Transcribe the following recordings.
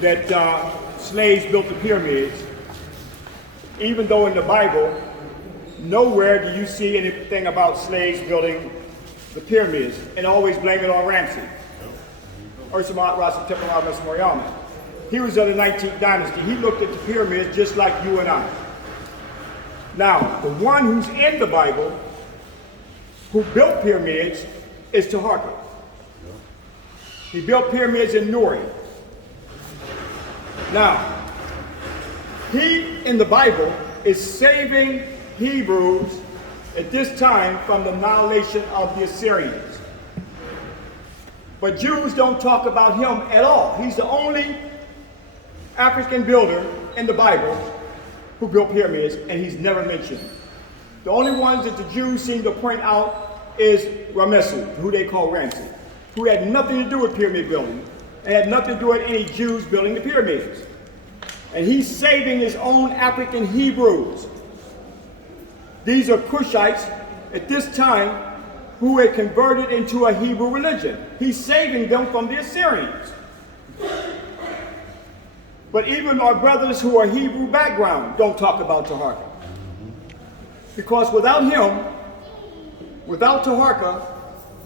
that slaves built the pyramids, even though in the Bible, nowhere do you see anything about slaves building the pyramids, and always blame it on Ramses. He was of the 19th dynasty. He looked at the pyramids just like you and I. Now, the one who's in the Bible who built pyramids is Taharqa. He built pyramids in Nuri. Now, he in the Bible is saving Hebrews at this time from the annihilation of the Assyrians. But Jews don't talk about him at all. He's the only African builder in the Bible who built pyramids, and he's never mentioned. The only ones that the Jews seem to point out is Ramesses, who they call Ramses, who had nothing to do with pyramid building, and had nothing to do with any Jews building the pyramids. And he's saving his own African Hebrews. These are Cushites at this time who had converted into a Hebrew religion. He's saving them from the Assyrians. But even our brothers who are Hebrew background don't talk about Taharqa. Because without him, without Taharqa,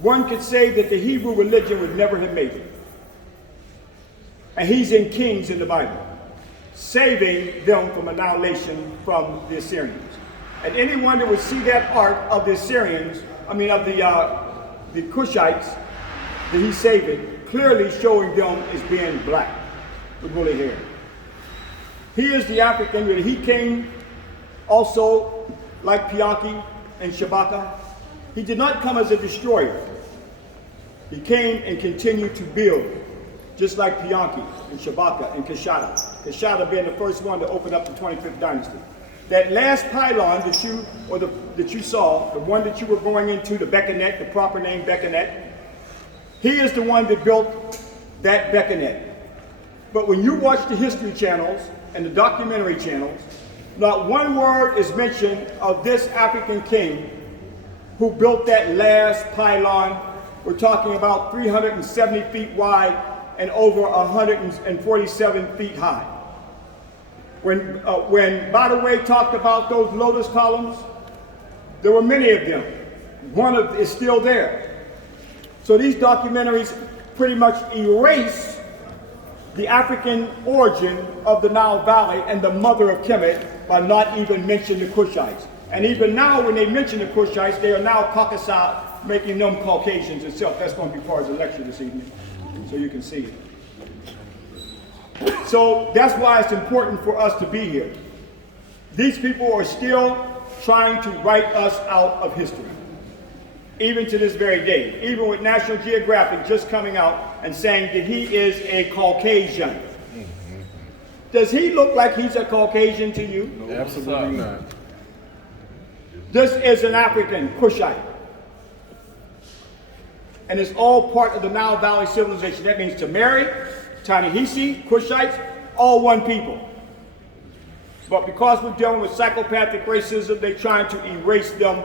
one could say that the Hebrew religion would never have made it. And he's in Kings in the Bible, saving them from annihilation from the Assyrians. And anyone that would see that ark of the Assyrians, of the Cushites that he's saving, clearly showing them as being black with woolly hair. He is the African. He came also like Pianki and Shabaka. He did not come as a destroyer. He came and continued to build, just like Pianki and Shabaka and Keshada. Keshada being the first one to open up the 25th dynasty. That last pylon that you saw, the one that you were going into, the Bekenet, the proper name Bekenet, he is the one that built that Bekenet. But when you watch the history channels and the documentary channels, not one word is mentioned of this African king who built that last pylon. We're talking about 370 feet wide and over 147 feet high. When Badaway talked about those lotus columns, there were many of them. One is still there. So these documentaries pretty much erase the African origin of the Nile Valley and the mother of Kemet by not even mentioning the Cushites. And even now, when they mention the Cushites, they are now Caucasoid, making them Caucasians itself. That's going to be part of the lecture this evening, so you can see it. So that's why it's important for us to be here. These people are still trying to write us out of history, even to this very day, even with National Geographic just coming out and saying that he is a Caucasian. Does he look like he's a Caucasian to you? No, absolutely not. This is an African Cushite. And it's all part of the Nile Valley civilization. That means Tamari, Ta-Nehisi, Cushites, all one people. But because we're dealing with psychopathic racism, they're trying to erase them